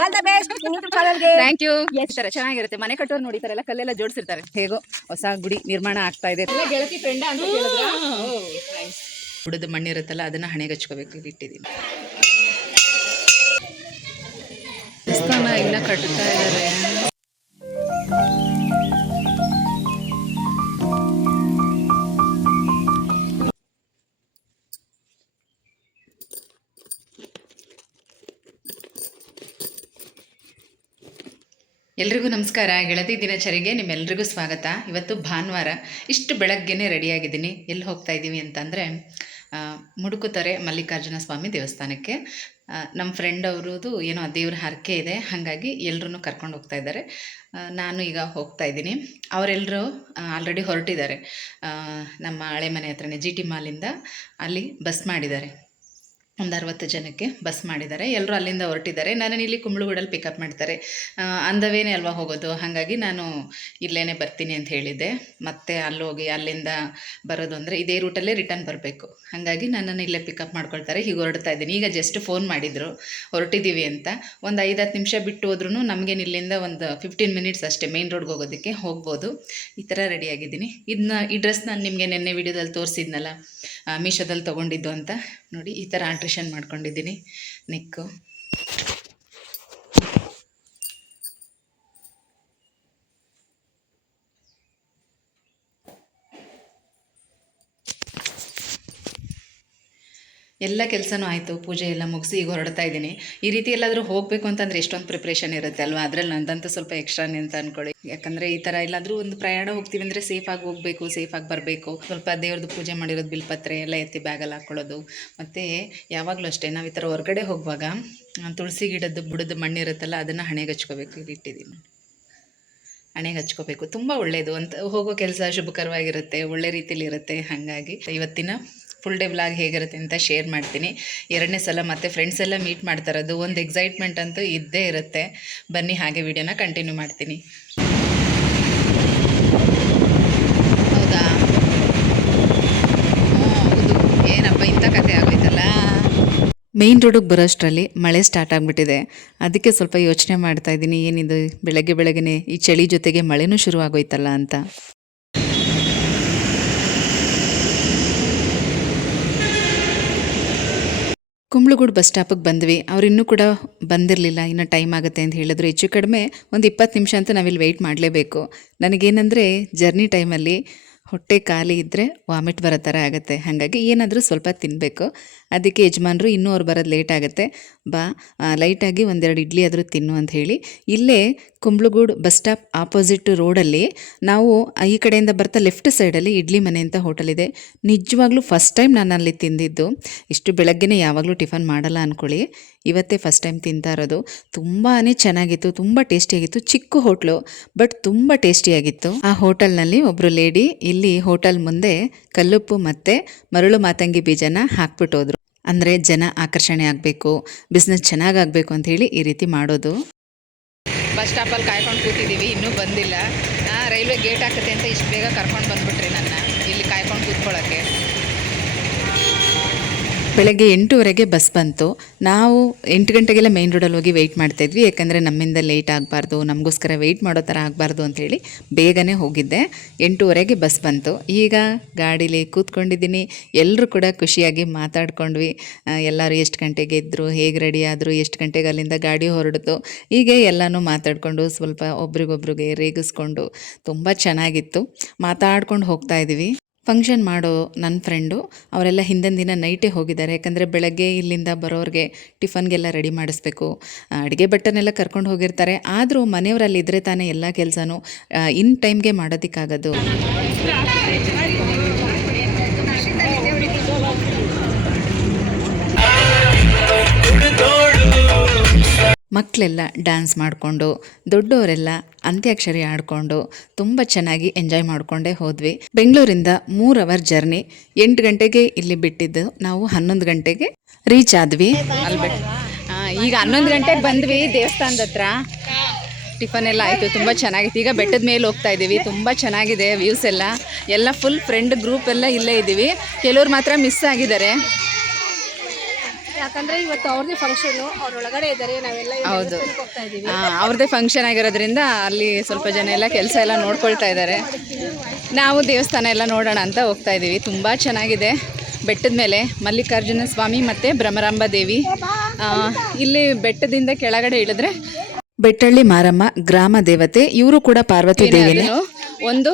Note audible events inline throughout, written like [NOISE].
All the best YouTube ಚಾನಲ್ಗೆ thank you sir ಚೆನ್ನಾಗಿರುತ್ತೆ. ಮನೆ ಕಟ್ಟೋರು ನೋಡಿ ಎಲ್ಲ ಕಲ್ಲೆಲ್ಲ ಜೋಡಿಸಿರ್ತಾರೆ. ಹೇಗೋ ಹೊಸ ಗುಡಿ ನಿರ್ಮಾಣ ಆಗ್ತಾ ಇದೆ. ಗೆಳತಿ ಫ್ರೆಂಡ್ ಅಂತ ಬುಡದ ಮಣ್ಣಿರುತ್ತಲ್ಲ ಅದನ್ನ ಹಣೆಗೆ ಹಚ್ಕೋಬೇಕು ಇಟ್ಟಿದ್ದೀನಿ. ದೇವಸ್ಥಾನ ಇನ್ನ ಕಟ್ತಾ ಇದ್ದಾರೆ ಎಲ್ರಿಗೂ ನಮಸ್ಕಾರ. ಗೆಳತಿ ದಿನಚರಿಗೆ ನಿಮ್ಮೆಲ್ರಿಗೂ ಸ್ವಾಗತ. ಇವತ್ತು ಭಾನುವಾರ ಇಷ್ಟು ಬೆಳಗ್ಗೆನೇ ರೆಡಿಯಾಗಿದ್ದೀನಿ. ಎಲ್ಲಿ ಹೋಗ್ತಾ ಇದ್ದೀವಿ ಅಂತಂದರೆ ಮುಡುಕುತ್ತಾರೆ ಮಲ್ಲಿಕಾರ್ಜುನ ಸ್ವಾಮಿ ದೇವಸ್ಥಾನಕ್ಕೆ. ನಮ್ಮ ಫ್ರೆಂಡ್ ಅವ್ರದ್ದು ಏನೋ ದೇವ್ರ ಹರಕೆ ಇದೆ. ಹಾಗಾಗಿ ಎಲ್ಲರೂ ಕರ್ಕೊಂಡು ಹೋಗ್ತಾ ಇದ್ದಾರೆ. ನಾನು ಈಗ ಹೋಗ್ತಾ ಇದ್ದೀನಿ. ಅವರೆಲ್ಲರೂ ಆಲ್ರೆಡಿ ಹೊರಟಿದ್ದಾರೆ. ನಮ್ಮ ಹಳೆ ಮನೆ ಹತ್ರನೇ ಜಿ ಟಿ ಮಾಲಿಂದ ಅಲ್ಲಿ ಬಸ್ ಮಾಡಿದ್ದಾರೆ. ಒಂದು ಅರವತ್ತು ಜನಕ್ಕೆ ಬಸ್ ಮಾಡಿದ್ದಾರೆ. ಎಲ್ಲರೂ ಅಲ್ಲಿಂದ ಹೊರಟಿದ್ದಾರೆ. ನಾನು ಇಲ್ಲಿ ಕುಂಬಳಗೂಡಲ್ಲಿ ಪಿಕಪ್ ಮಾಡ್ತಾರೆ. ಅಂದವೇನೇ ಅಲ್ವಾ ಹೋಗೋದು? ಹಾಗಾಗಿ ನಾನು ಇಲ್ಲೇ ಬರ್ತೀನಿ ಅಂತ ಹೇಳಿದ್ದೆ. ಮತ್ತೆ ಅಲ್ಲಿ ಹೋಗಿ ಅಲ್ಲಿಂದ ಬರೋದು ಅಂದರೆ ಇದೇ ರೂಟಲ್ಲೇ ರಿಟರ್ನ್ ಬರಬೇಕು. ಹಾಗಾಗಿ ನನ್ನನ್ನು ಇಲ್ಲೇ ಪಿಕಪ್ ಮಾಡ್ಕೊಳ್ತಾರೆ. ಹೀಗೆ ಹೊರಡ್ತಾ ಇದ್ದೀನಿ. ಈಗ ಜಸ್ಟ್ ಫೋನ್ ಮಾಡಿದರು. ಹೊರಟಿದ್ದೀವಿ ಅಂತ. ಒಂದು ಐದು ಹತ್ತು ನಿಮಿಷ ಬಿಟ್ಟು ಹೋದ್ರೂ ನಮಗೇನು ಇಲ್ಲಿಂದ ಒಂದು ಫಿಫ್ಟೀನ್ ಮಿನಿಟ್ಸ್ ಅಷ್ಟೇ ಮೇನ್ ರೋಡ್ಗೆ ಹೋಗೋದಕ್ಕೆ ಹೋಗ್ಬೋದು. ಈ ಥರ ರೆಡಿಯಾಗಿದ್ದೀನಿ ಇದನ್ನ ಈ ಡ್ರೆಸ್ ನಾನು ನಿಮಗೆ ನಿನ್ನೆ ವಿಡಿಯೋದಲ್ಲಿ ತೋರಿಸಿದ್ನಲ್ಲ ಮೀಶೋದಲ್ಲಿ ತೊಗೊಂಡಿದ್ದು ಅಂತ. ನೋಡಿ, ಈ ಥರ ಆಲ್ಟ್ರೇಷನ್ ಮಾಡ್ಕೊಂಡಿದ್ದೀನಿ. ನೆಕ್ಕು. ಎಲ್ಲ ಕೆಲಸನೂ ಆಯಿತು, ಪೂಜೆ ಎಲ್ಲ ಮುಗಿಸಿ ಈಗ ಹೊರಡ್ತಾ ಇದ್ದೀನಿ. ಈ ರೀತಿ ಎಲ್ಲಾದರೂ ಹೋಗಬೇಕು ಅಂತಂದರೆ ಎಷ್ಟೊಂದು ಪ್ರಿಪ್ರೇಷನ್ ಇರುತ್ತೆ ಅಲ್ವಾ? ಅದರಲ್ಲಿ ನಂದಂತೂ ಸ್ವಲ್ಪ ಎಕ್ಸ್ಟ್ರಾ ಅಂತ ಅಂದ್ಕೊಳ್ಳಿ ಯಾಕಂದರೆ ಈ ಥರ ಎಲ್ಲಾದರೂ ಒಂದು ಪ್ರಯಾಣ ಹೋಗ್ತೀವಿ ಅಂದರೆ ಸೇಫಾಗಿ ಹೋಗಬೇಕು ಸೇಫಾಗಿ ಬರಬೇಕು. ಸ್ವಲ್ಪ ದೇವ್ರದ್ದು ಪೂಜೆ ಮಾಡಿರೋದು ಬಿಲ್ಪತ್ರೆ ಎಲ್ಲ ಎತ್ತಿ ಬ್ಯಾಗಲ್ಲಿ ಹಾಕ್ಕೊಳ್ಳೋದು ಮತ್ತು ಯಾವಾಗಲೂ ಅಷ್ಟೇ, ನಾವು ಈ ಥರ ಹೊರಗಡೆ ಹೋಗುವಾಗ ತುಳಸಿ ಗಿಡದ್ದು ಬುಡದ ಮಣ್ಣಿರುತ್ತಲ್ಲ, ಅದನ್ನು ಹಣೆಗೆ ಹಚ್ಕೋಬೇಕು, ಇಲ್ಲಿ ಇಟ್ಟಿದ್ದೀನಿ. ಹಣೆಗೆ ಹಚ್ಕೋಬೇಕು. ತುಂಬ ಒಳ್ಳೆಯದು ಅಂತ, ಹೋಗೋ ಕೆಲಸ ಶುಭಕರವಾಗಿರುತ್ತೆ, ಒಳ್ಳೆ ರೀತಿಯಲ್ಲಿ ಇರುತ್ತೆ ಹಾಗಾಗಿ ಇವತ್ತಿನ ಫುಲ್ ಡೇ ವ್ಲಾಗ್ ಹೇಗಿರುತ್ತೆ ಅಂತ ಶೇರ್ ಮಾಡ್ತೀನಿ. ಎರಡನೇ ಸಲ ಮತ್ತೆ ಫ್ರೆಂಡ್ಸ್ ಎಲ್ಲ ಮೀಟ್ ಮಾಡ್ತಾರದು ಒಂದು ಎಕ್ಸೈಟ್ಮೆಂಟ್ ಅಂತೂ ಇದ್ದೇ ಇರುತ್ತೆ. ಬನ್ನಿ, ಹಾಗೆ ವಿಡಿಯೋನ ಕಂಟಿನ್ಯೂ ಮಾಡ್ತೀನಿ. ಹೌದಾ? ಹೌದು. ಏನಪ್ಪ, ಇಂಥ ಕತೆ ಆಗೋಯ್ತಲ್ಲ? ಮೇಯ್ನ್ ರೋಡಿಗೆ ಬರೋಷ್ಟರಲ್ಲಿ ಮಳೆ ಸ್ಟಾರ್ಟ್ ಆಗಿಬಿಟ್ಟಿದೆ. ಅದಕ್ಕೆ ಸ್ವಲ್ಪ ಯೋಚನೆ ಮಾಡ್ತಾ ಇದ್ದೀನಿ, ಏನಿದು ಬೆಳಗ್ಗೆ ಬೆಳಗ್ಗೆ ಈ ಚಳಿ ಜೊತೆಗೆ ಮಳೆನೂ ಶುರುವಾಗೋಯ್ತಲ್ಲ ಅಂತ. ಕುಂಬ್ಳಗೂಡು ಬಸ್ ಸ್ಟಾಪಿಗೆ ಬಂದ್ವಿ. ಅವ್ರು ಇನ್ನೂ ಕೂಡ ಬಂದಿರಲಿಲ್ಲ. ಇನ್ನೂ ಟೈಮ್ ಆಗುತ್ತೆ ಅಂತ ಹೇಳಿದ್ರು. ಹೆಚ್ಚು ಕಡಿಮೆ ಒಂದು ಇಪ್ಪತ್ತು ನಿಮಿಷ ಅಂತ ನಾವಿಲ್ಲಿ ವೆಯ್ಟ್ ಮಾಡಲೇಬೇಕು. ನನಗೇನೆಂದರೆ ಜರ್ನಿ ಟೈಮಲ್ಲಿ ಹೊಟ್ಟೆ ಖಾಲಿ ಇದ್ದರೆ ವಾಮಿಟ್ ಬರೋ ಥರ ಆಗುತ್ತೆ. ಹಾಗಾಗಿ ಏನಾದರೂ ಸ್ವಲ್ಪ ತಿನ್ನಬೇಕು ಅದಕ್ಕೆ ಯಜಮಾನರು ಇನ್ನೂ ಅವ್ರು ಬರೋದು ಲೇಟ್ ಆಗುತ್ತೆ. ಬಾ ಲೈಟಾಗಿ ಒಂದೆರಡು ಇಡ್ಲಿ ಆದರೂ ತಿನ್ನು ಅಂತ ಹೇಳಿ. ಇಲ್ಲೇ ಕುಂಬ್ಳಗೂಡು ಬಸ್ ಸ್ಟಾಪ್ ಆಪೋಸಿಟ್ ರೋಡಲ್ಲಿ ನಾವು ಈ ಕಡೆಯಿಂದ ಬರ್ತಾ ಲೆಫ್ಟ್ ಸೈಡಲ್ಲಿ ಇಡ್ಲಿ ಮನೆ ಅಂತ ಹೋಟೆಲ್ ಇದೆ. ನಿಜವಾಗ್ಲೂ ಫಸ್ಟ್ ಟೈಮ್ ನಾನು ಅಲ್ಲಿ ತಿಂದಿದ್ದು. ಇಷ್ಟು ಬೆಳಗ್ಗೆನೇ ಯಾವಾಗಲೂ ಟಿಫನ್ ಮಾಡಲ್ಲ ಅಂದ್ಕೊಳ್ಳಿ ಇವತ್ತೇ ಫಸ್ಟ್ ಟೈಮ್ ತಿಂತಾ ಇರೋದು. ತುಂಬಾ ಚೆನ್ನಾಗಿತ್ತು, ತುಂಬ ಟೇಸ್ಟಿಯಾಗಿತ್ತು ಚಿಕ್ಕ ಹೋಟ್ಲು ಬಟ್ ತುಂಬ ಟೇಸ್ಟಿಯಾಗಿತ್ತು ಆ ಹೋಟೆಲ್ನಲ್ಲಿ ಒಬ್ಬರು ಲೇಡಿ ಇಲ್ಲಿ ಹೋಟೆಲ್ ಮುಂದೆ ಕಲ್ಲುಪ್ಪು ಮತ್ತು ಮರಳು ಮಾತಂಗಿ ಬೀಜನ ಹಾಕ್ಬಿಟ್ಟು ಹೋದ್ರು. ಅಂದರೆ ಜನ ಆಕರ್ಷಣೆ ಆಗಬೇಕು ಬಿಸ್ನೆಸ್ ಚೆನ್ನಾಗಾಗಬೇಕು ಅಂತ ಹೇಳಿ ಈ ರೀತಿ ಮಾಡೋದು. ಬಸ್ ಸ್ಟಾಪಲ್ಲಿ ಕಾಯ್ಕೊಂಡು ಕೂತಿದ್ದೀವಿ ಇನ್ನೂ ಬಂದಿಲ್ಲ. ರೈಲ್ವೆ ಗೇಟ್ ಹಾಕುತ್ತೆ ಅಂತ ಇಷ್ಟು ಬೇಗ ಕರ್ಕೊಂಡು ಬಂದ್ಬಿಟ್ರಿ ನನ್ನ ಇಲ್ಲಿ ಕಾಯ್ಕೊಂಡು ಕೂತ್ಕೊಳ್ಳೋಕ್ಕೆ ಬೆಳಗ್ಗೆ ಎಂಟೂವರೆಗೆ ಬಸ್ ಬಂತು. ನಾವು ಎಂಟು ಗಂಟೆಗೆಲ್ಲ ಮೇನ್ ರೋಡಲ್ಲಿ ಹೋಗಿ ವೆಯ್ಟ್ ಮಾಡ್ತಾಯಿದ್ವಿ ಯಾಕಂದರೆ ನಮ್ಮಿಂದ ಲೇಟ್ ಆಗಬಾರ್ದು, ನಮಗೋಸ್ಕರ ವೆಯ್ಟ್ ಮಾಡೋ ಥರ ಆಗಬಾರ್ದು ಅಂಥೇಳಿ ಬೇಗನೆ ಹೋಗಿದ್ದೆ. ಎಂಟೂವರೆಗೆ ಬಸ್ ಬಂತು. ಈಗ ಗಾಡೀಲಿ ಕೂತ್ಕೊಂಡಿದ್ದೀನಿ. ಎಲ್ಲರೂ ಕೂಡ ಖುಷಿಯಾಗಿ ಮಾತಾಡ್ಕೊಂಡ್ವಿ. ಎಲ್ಲರೂ ಎಷ್ಟು ಗಂಟೆಗೆ ಇದ್ದರು ಹೇಗೆ ರೆಡಿ ಆದರು, ಎಷ್ಟು ಗಂಟೆಗೆ ಅಲ್ಲಿಂದ ಗಾಡಿ ಹೊರಡಿತು ಹೀಗೆ ಎಲ್ಲನೂ ಮಾತಾಡಿಕೊಂಡು ಸ್ವಲ್ಪ ಒಬ್ರಿಗೊಬ್ರಿಗೆ ರೇಗಿಸ್ಕೊಂಡು ತುಂಬ ಚೆನ್ನಾಗಿತ್ತು. ಮಾತಾಡ್ಕೊಂಡು ಹೋಗ್ತಾ ಇದ್ದೀವಿ ಫಂಕ್ಷನ್ ಮಾಡೋ ನನ್ನ ಫ್ರೆಂಡು ಅವರೆಲ್ಲ ಹಿಂದಿನ ದಿನ ನೈಟೇ ಹೋಗಿದ್ದಾರೆ. ಯಾಕಂದರೆ ಬೆಳಗ್ಗೆ ಇಲ್ಲಿಂದ ಬರೋರಿಗೆ ಟಿಫನ್ಗೆಲ್ಲ ರೆಡಿ ಮಾಡಿಸ್ಬೇಕು. ಅಡುಗೆ ಬಟ್ಟನೆಲ್ಲ ಕರ್ಕೊಂಡು ಹೋಗಿರ್ತಾರೆ. ಆದರೂ ಮನೆಯವರಲ್ಲಿ ಇದ್ದರೆ ತಾನೇ ಎಲ್ಲ ಕೆಲಸನೂ ಇನ್ ಟೈಮ್ಗೆ ಮಾಡೋದಕ್ಕಾಗೋದು. ಮಕ್ಕಳೆಲ್ಲ ಡ್ಯಾನ್ಸ್ ಮಾಡಿಕೊಂಡು, ದೊಡ್ಡವರೆಲ್ಲ ಅಂತ್ಯಾಕ್ಷರಿ ಆಡಿಕೊಂಡು ತುಂಬ ಚೆನ್ನಾಗಿ ಎಂಜಾಯ್ ಮಾಡಿಕೊಂಡೇ ಹೋದ್ವಿ. ಬೆಂಗಳೂರಿಂದ ಮೂರು ಅವರ್ ಜರ್ನಿ ಎಂಟು ಗಂಟೆಗೆ ಇಲ್ಲಿ ಬಿಟ್ಟಿದ್ದು. ನಾವು ಹನ್ನೊಂದು ಗಂಟೆಗೆ ರೀಚ್ ಆದ್ವಿ. ಈಗ ಹನ್ನೊಂದು ಗಂಟೆಗೆ ಬಂದ್ವಿ ದೇವಸ್ಥಾನದ ಹತ್ರ. ಟಿಫನ್ ಎಲ್ಲ ಆಯಿತು, ತುಂಬ ಚೆನ್ನಾಗಿತ್ತು. ಈಗ ಬೆಟ್ಟದ ಮೇಲೆ ಹೋಗ್ತಾ ಇದ್ದೀವಿ, ತುಂಬ ಚೆನ್ನಾಗಿದೆ ವ್ಯೂಸ್ ಎಲ್ಲ. ಎಲ್ಲ ಫುಲ್ ಫ್ರೆಂಡ್ ಗ್ರೂಪ್ ಎಲ್ಲ ಇಲ್ಲೇ ಇದ್ದೀವಿ. ಕೆಲವ್ರು ಮಾತ್ರ ಮಿಸ್ ಆಗಿದ್ದಾರೆ. ಯಾಕಂದ್ರೆ ಇವತ್ತು ಅವ್ರದೇ ಫಂಕ್ಷನ್ ಅವ್ರ ಒಳಗಡೆ ಇದ್ದಾರೆ ನಾವೆಲ್ಲ ಹೌದು. ಹೋಗ್ತಾ ಇದೀವಿ. ಅವ್ರದ್ದೇ ಫಂಕ್ಷನ್ ಆಗಿರೋದ್ರಿಂದ ಅಲ್ಲಿ ಸ್ವಲ್ಪ ಜನ ಎಲ್ಲ ಕೆಲಸ ಎಲ್ಲ ನೋಡ್ಕೊಳ್ತಾ ಇದ್ದಾರೆ. ನಾವು ದೇವಸ್ಥಾನ ಎಲ್ಲ ನೋಡೋಣ ಅಂತ ಹೋಗ್ತಾ ಇದ್ದೀವಿ ತುಂಬ ಚೆನ್ನಾಗಿದೆ. ಬೆಟ್ಟದ ಮೇಲೆ ಮಲ್ಲಿಕಾರ್ಜುನ ಸ್ವಾಮಿ ಮತ್ತು ಭ್ರಮರಾಂಬ ದೇವಿ. ಇಲ್ಲಿ ಬೆಟ್ಟದಿಂದ ಕೆಳಗಡೆ ಇಳಿದ್ರೆ ಬೆಟ್ಟಳ್ಳಿ ಮಾರಮ್ಮ ಗ್ರಾಮ ದೇವತೆ ಇವರು ಕೂಡ ಪಾರ್ವತಿ ದೇವಿನ. ಒಂದು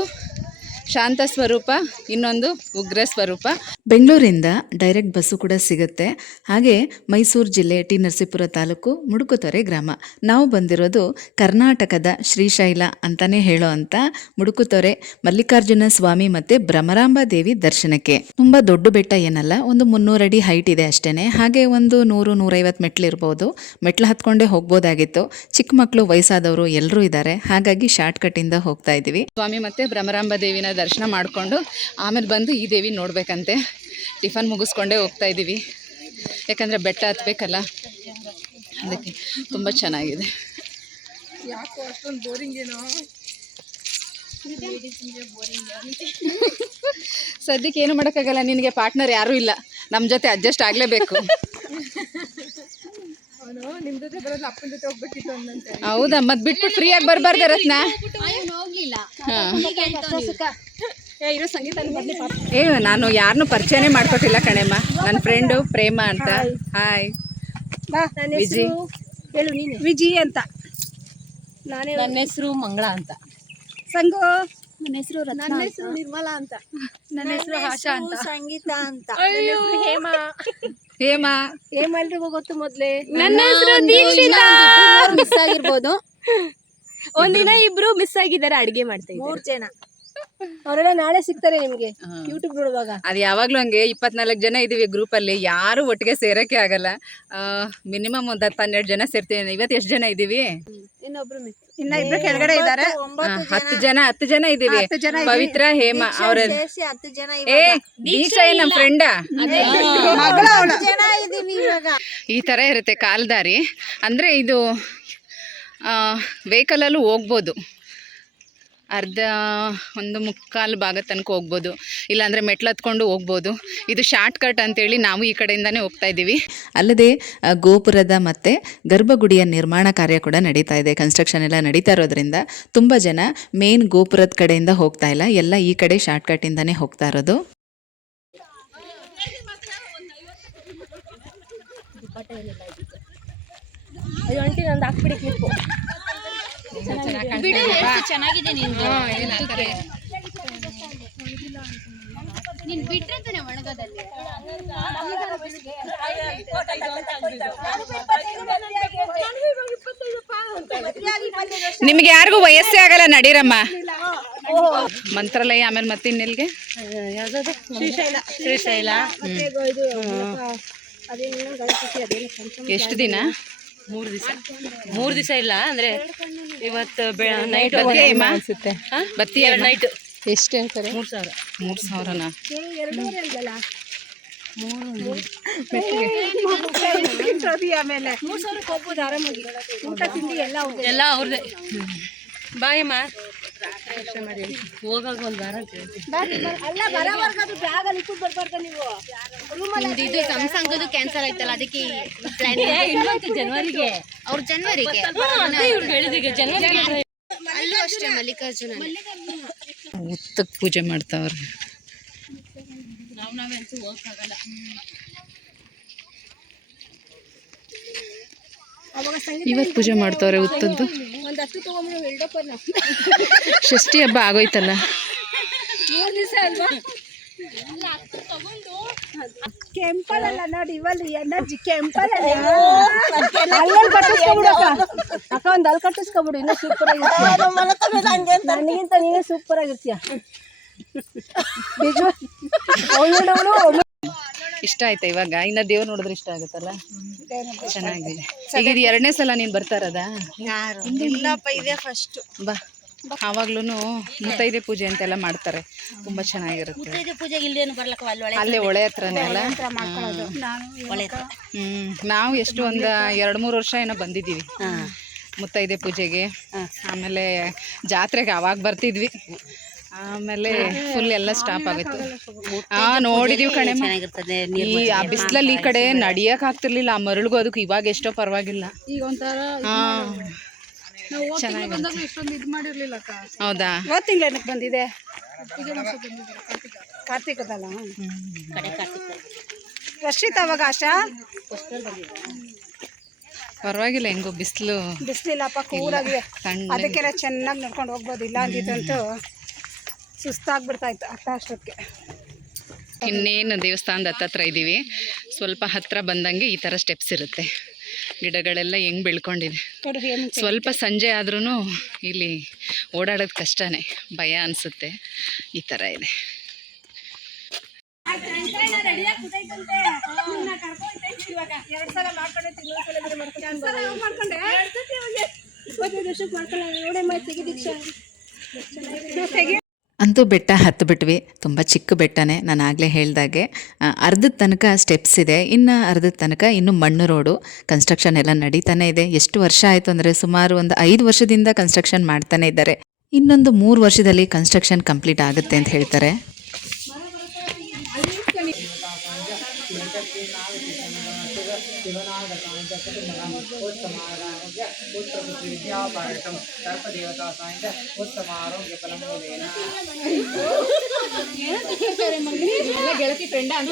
ಶಾಂತ ಸ್ವರೂಪ ಇನ್ನೊಂದು ಉಗ್ರ ಸ್ವರೂಪ. ಬೆಂಗಳೂರಿಂದ ಡೈರೆಕ್ಟ್ ಬಸ್ಸು ಕೂಡ ಸಿಗುತ್ತೆ. ಹಾಗೆ ಮೈಸೂರು ಜಿಲ್ಲೆ ಟಿ ನರಸೀಪುರ ತಾಲೂಕು ಮುಡುಕುತೊರೆ ಗ್ರಾಮ. ನಾವು ಬಂದಿರೋದು ಕರ್ನಾಟಕದ ಶ್ರೀಶೈಲ ಅಂತಾನೆ ಹೇಳೋ ಅಂತ ಮುಡುಕುತೊರೆ ಮಲ್ಲಿಕಾರ್ಜುನ ಸ್ವಾಮಿ ಮತ್ತೆ ಭ್ರಮರಾಂಬ ದೇವಿ ದರ್ಶನಕ್ಕೆ. ತುಂಬಾ ದೊಡ್ಡ ಬೆಟ್ಟ ಏನಲ್ಲ ಒಂದು ಮುನ್ನೂರು ಅಡಿ ಹೈಟ್ ಇದೆ ಅಷ್ಟೇ ಹಾಗೆ ಒಂದು ನೂರು ನೂರೈವತ್ತು ಮೆಟ್ಲು ಇರ್ಬೋದು. ಮೆಟ್ಲು ಹತ್ಕೊಂಡೇ ಹೋಗ್ಬೋದಾಗಿತ್ತು. ಚಿಕ್ಕ ಮಕ್ಕಳು ವಯಸ್ಸಾದವರು ಎಲ್ಲರೂ ಇದ್ದಾರೆ. ಹಾಗಾಗಿ ಶಾರ್ಟ್ ಕಟ್ ಇಂದ ಹೋಗ್ತಾ ಇದ್ದೀವಿ. ಸ್ವಾಮಿ ಮತ್ತೆ ಭ್ರಮರಾಂಬ ದೇವಿನ ದರ್ಶನ ಮಾಡಿಕೊಂಡು ಆಮೇಲೆ ಬಂದು ಈ ದೇವಿ ನೋಡಬೇಕಂತೆ. ಟಿಫನ್ ಮುಗಿಸ್ಕೊಂಡೇ ಹೋಗ್ತಾ ಇದ್ದೀವಿ ಯಾಕಂದರೆ ಬೆಟ್ಟ ಹತ್ಬೇಕಲ್ಲ. ಅದಕ್ಕೆ ತುಂಬ ಚೆನ್ನಾಗಿದೆ. ಯಾಕೋ ಅಷ್ಟೊಂದು ಬೋರಿಂಗ್ ಏನೋ? ಸದ್ಯಕ್ಕೆ ಏನು ಮಾಡೋಕ್ಕಾಗಲ್ಲ ನಿನಗೆ ಪಾರ್ಟ್ನರ್ ಯಾರೂ ಇಲ್ಲ. ನಮ್ಮ ಜೊತೆ ಅಡ್ಜಸ್ಟ್ ಆಗಲೇಬೇಕು. ಹೌದಾ? ಮತ್ತೆ ಬಿಟ್ಬಿಟ್ಟು ಫ್ರೀಯಾಗಿ ಬರಬಾರ್ದು ರತ್ನ? ಹಾಂ. ಏ ನಾನು ಯಾರನ್ನೂ ಪರಿಚಯನೇ ಮಾಡ್ಕೊಟ್ಟಿಲ್ಲ ಕಣೆಮ್ಮ. ನನ್ನ ಫ್ರೆಂಡು ಪ್ರೇಮ ಅಂತ. ಹಾಯ್ ವಿಜಿ. ಹೇಳು ನೀನು. ವಿಜಿ ಅಂತ. ನಾನೇ ನನ್ನ ಹೆಸರು ಮಂಗಳ ಅಂತ. ಸಂಗು. ನನ್ನ ಹೆಸರು ನನ್ನ ಹೆಸರು ನಿರ್ಮಲಾ ಅಂತ. ನನ್ನ ಹೆಸರು ಆಶಾ ಅಂತ. ಸಂಗೀತ ಅಂತ. ಹೇಮಾ. ಹೇಮಾ. ಹೇಮ ಎಲ್ರಿಗೂ ಗೊತ್ತು ಮೊದ್ಲೇ. ನನ್ನ ಹೆಸರು ದೀಕ್ಷಿತಾ. ಮಿಸ್ ಆಗಿರ್ಬೋದು. ಒಂದಿನ ಇಬ್ರು ಮಿಸ್ ಆಗಿದ್ದಾರೆ ಅಡಿಗೆ ಮಾಡ್ತೀವಿ ಮೂರ್ ಜನ. ಅವರೆಲ್ಲ ನಾಳೆ ಸಿಗ್ತಾರೆ ನಿಮ್ಗೆ ಯೂಟ್ಯೂಬ್ ನೋಡುವಾಗ. ಅದು ಯಾವಾಗಲೂ ಹಂಗೆ ಇಪ್ಪತ್ನಾಲ್ಕು ಜನ ಇದ್ದೀವಿ ಗ್ರೂಪಲ್ಲಿ ಯಾರು ಒಟ್ಟಿಗೆ ಸೇರಕ್ಕೆ ಆಗಲ್ಲ. ಮಿನಿಮಮ್ ಒಂದು ಹತ್ತು ಹನ್ನೆರಡು ಜನ ಸೇರ್ತೀವಿ ಇವತ್ತು ಎಷ್ಟು ಜನ ಇದೀವಿ? ಇನ್ನೊಬ್ರು ಮಿಸ್ ಇನ್ನ ಇಬ್ರು ಕೆಳಗಡೆ ಇದ್ದಾರೆ. ಹತ್ತು ಜನ ಹತ್ತು ಜನ ಇದ್ದೀವಿ ಪವಿತ್ರ ಹೇಮ ಅವ್ರ ಏ ದೀಕ್ಷಾ ಏನ್ ನಮ್ಮ ಫ್ರೆಂಡಾ ಜನ ಇದೀವಿ ಇವಾಗ. ಈ ತರ ಇರುತ್ತೆ ಕಾಲ್ದಾರಿ. ಅಂದ್ರೆ ಇದು ವೆಹಿಕಲಲ್ಲೂ ಹೋಗ್ಬೋದು. ಅರ್ಧ ಒಂದು ಮುಕ್ಕಾಲು ಭಾಗ ತನಕ ಹೋಗ್ಬೋದು. ಇಲ್ಲಾಂದರೆ ಮೆಟ್ಲು ಹತ್ಕೊಂಡು ಹೋಗ್ಬೋದು. ಇದು ಶಾರ್ಟ್ ಕಟ್ ಅಂತೇಳಿ ನಾವು ಈ ಕಡೆಯಿಂದನೇ ಹೋಗ್ತಾ ಇದ್ದೀವಿ. ಅಲ್ಲದೆ ಗೋಪುರದ ಮತ್ತು ಗರ್ಭಗುಡಿಯ ನಿರ್ಮಾಣ ಕಾರ್ಯ ಕೂಡ ನಡೀತಾ ಇದೆ. ಕನ್ಸ್ಟ್ರಕ್ಷನ್ ಎಲ್ಲ ನಡೀತಾ ಇರೋದ್ರಿಂದ ತುಂಬ ಜನ ಮೇನ್ ಗೋಪುರದ ಕಡೆಯಿಂದ ಹೋಗ್ತಾ ಇಲ್ಲ. ಎಲ್ಲ ಈ ಕಡೆ ಶಾರ್ಟ್ ಕಟ್ಟಿಂದನೇ ಹೋಗ್ತಾ ಇರೋದು. ಅಯ್ಯೋ ಅಂಟಿ ನಂದು ಹಾಕ್ಬಿಡಿ ಕ್ಲಿಪ್ಪು ಚೆನ್ನಾಗಿದೆ ನೀನ್. ಬಿಟ್ರೆ ತಾನೆ ಒಣಗೋದಲ್ಲಿ ನಿಮ್ಗೆ ಯಾರಿಗೂ ವಯಸ್ಸೇ ಆಗಲ್ಲ ನಡೀರಮ್ಮ. ಮಂತ್ರಾಲಯ ಆಮೇಲೆ ಮತ್ತೆ ಇನ್ನೆಲ್ಗೆ ಶ್ರೀಶೈಲ ಎಷ್ಟು ದಿನ? ಮೂರ್ ದಿವಸ. ಮೂರು ದಿವಸ ಇಲ್ಲ ಅಂದ್ರೆ ಇವತ್ತು ನೈಟ್ ಅನ್ಸುತ್ತೆ. ಬತ್ತೀಯ ನೈಟ್ ಎಷ್ಟು ಹೇಳ್ತಾರೆ? ಮೂರು ಸಾವಿರ. ಮೂರು ಸಾವಿರನ? ಮೂರು. ಆರಾಮಾಗಿ. ಊಟ ತಿಂಡಿ ಎಲ್ಲ ಅವ್ರದ್ದೇ. ಎಲ್ಲ ಅವ್ರದೇ ಬಾಯಮ್ಮ ಹೋಗಾಗ ಒಂದು ವಾರ ಇದು ಸಂಸಂಗದು ಕ್ಯಾನ್ಸಲ್ ಆಯ್ತಲ್ಲ ಅದಕ್ಕೆ ಪ್ಲಾನ್ ಜನವರಿಗೆ? ಅವ್ರ ಜನವರಿಗೆ. ಇವ್ರು ಹೇಳಿದೀಗ ಜನವರಿಗೆ. ಅಲ್ಲೂ ಅಷ್ಟೇ ಮಲ್ಲಿಕಾರ್ಜುನ ಉತ್ತಕ್ಕೆ ಪೂಜೆ ಮಾಡ್ತಾವ್ರೆ. ನಾವು ನಾವಂತೂ ಹೋಗಕ್ಕಾಗಲ್ಲ ಅವಾಗ ಸಂಗೀತ ಇವತ್ತು ಪೂಜೆ ಮಾಡ್ತಾವ್ರೆ ಉತ್ತದ್ದು ಷಷ್ಠಿ ಹಬ್ಬ ಆಗೋಯ್ತಲ್ಲ. ಕೆಂಪಲ್ಲ ನೋಡಿ ಇವಲ್ಲಿ ಎನರ್ಜಿ ಕೆಂಪಲ್ಲ ಅಲ್ಲಲ್ಲಿ ಕಟ್ಟಿಸ್ಕೊಬಿಡು ಅಕ್ಕ. ಅಕ್ಕ ಒಂದ್ ಅಲ್ಲಿ ಕಟ್ಟಿಸ್ಕೊಬಿಡು ಇನ್ನೂ ಸೂಪರ್ ಆಗಿರ್ತೀಯ. ನನಗಿಂತ ನೀನು ಸೂಪರ್ ಆಗಿರ್ತೀಯ. ನಿಜ? ಅವಳು ಇಷ್ಟ ಆಯ್ತಾ ಇವಾಗ? ಇನ್ನ ದೇವ್ರು ನೋಡಿದ್ರೆ ಇಷ್ಟ ಆಗುತ್ತಲ್ಲ? ಚೆನ್ನಾಗಿದೆ. ಈಗ ಇದು ಎರಡನೇ ಸಲ ನೀನು ಬರ್ತಾ ಇರೋದಾ? ಫಸ್ಟ್ ಬಾ. ಆವಾಗ್ಲೂ ಮುತ್ತೈದೆ ಪೂಜೆ ಅಂತೆಲ್ಲ ಮಾಡ್ತಾರೆ. ತುಂಬಾ ಚೆನ್ನಾಗಿರುತ್ತೆ. ಅಲ್ಲೇ ಒಳೆ ಹತ್ರನೇ ಅಲ್ಲ? ಹ್ಮ್. ನಾವು ಎಷ್ಟು ಒಂದು ಎರಡು ಮೂರು ವರ್ಷ ಏನೋ ಬಂದಿದ್ದೀವಿ. ಮುತ್ತೈದೆ ಪೂಜೆಗೆ. ಆಮೇಲೆ ಜಾತ್ರೆಗೆ ಅವಾಗ ಬರ್ತಿದ್ವಿ. ಆಮೇಲೆ ಫುಲ್ ಎಲ್ಲ ಸ್ಟಾಪ್ ಆಗುತ್ತೆ. ಆ ನೋಡಿದೀವಿ ಕಣೆ ಈ ಆ ಬಿಸಿಲಲ್ಲಿ ಈ ಕಡೆ ನಡಿಯಕ್ ಆಗ್ತಿರ್ಲಿಲ್ಲ ಆ ಮರಳಿಗೂ ಅದಕ್ಕೆ ಇವಾಗ ಎಷ್ಟೋ ಪರವಾಗಿಲ್ಲ. ಈಗ ಒಂಥರ ಹಾ ಚೆನ್ನಾಗಿ ಬಂದಾಗ ಇಷ್ಟೊಂದು ಇದು ಮಾಡಿರ್ಲಿಲ್ಲ ಅಕ್ಕ. ಹೌದಾ? ಬಂದಿದೆ? ಕಾರ್ತಿಕದಲ್ಲ? ಅವಾಗ ಆಶಾ ಪರವಾಗಿಲ್ಲ ಹೆಂಗೋ ಬಿಸಿಲು ಬಿಸಿಲಿಲ್ಲಪ್ಪ ಕೂರಾಗಿದೆ. ಅದಕ್ಕೆಲ್ಲ ಚೆನ್ನಾಗಿ ನೋಡ್ಕೊಂಡು ಹೋಗ್ಬೋದು ಇಲ್ಲ ಅಂದಿದ್ದಂತೂ. ಸುಸ್ತಾಗ್ಬಿಡ್ತಾ ಇತ್ತು ಅರ್ಥ ಅಷ್ಟಕ್ಕೆ ಇನ್ನೇನು ದೇವಸ್ಥಾನದ ಹತ್ತತ್ರ ಇದ್ದೀವಿ. ಸ್ವಲ್ಪ ಹತ್ತಿರ ಬಂದಂಗೆ ಈ ಥರ ಸ್ಟೆಪ್ಸ್ ಇರುತ್ತೆ. ಗಿಡಗಳೆಲ್ಲ ಹೆಂಗೆ ಬೆಳ್ಕೊಂಡಿದೆ. ಸ್ವಲ್ಪ ಸಂಜೆ ಆದ್ರೂ ಇಲ್ಲಿ ಓಡಾಡೋದು ಕಷ್ಟನೇ ಭಯ ಅನಿಸುತ್ತೆ. ಈ ಥರ ಇದೆ. ಎರಡು ಸಲ ಮಾಡ್ಕೊಂಡೆ ಅಂತೂ ಬೆಟ್ಟ ಹತ್ತು ಬಿಟ್ವಿ ತುಂಬ ಚಿಕ್ಕ ಬೆಟ್ಟನೇ ನಾನು ಆಗಲೇ ಹೇಳಿದಾಗೆ. ಅರ್ಧದ ತನಕ ಸ್ಟೆಪ್ಸ್ ಇದೆ. ಇನ್ನು ಅರ್ಧದ ತನಕ ಇನ್ನು ಮಣ್ಣು ರೋಡು ಕನ್ಸ್ಟ್ರಕ್ಷನ್ ಎಲ್ಲ ನಡೀತಾನೆ ಇದೆ. ಎಷ್ಟು ವರ್ಷ ಆಯಿತು ಅಂದರೆ ಸುಮಾರು ಒಂದು ಐದು ವರ್ಷದಿಂದ ಕನ್ಸ್ಟ್ರಕ್ಷನ್ ಮಾಡ್ತಾನೆ ಇದ್ದಾರೆ. ಇನ್ನೊಂದು ಮೂರು ವರ್ಷದಲ್ಲಿ ಕನ್ಸ್ಟ್ರಕ್ಷನ್ ಕಂಪ್ಲೀಟ್ ಆಗುತ್ತೆ ಅಂತ ಹೇಳ್ತಾರೆ. ಗೆಳತಿ ಫ್ರೆಂಡ್ ಅಂತ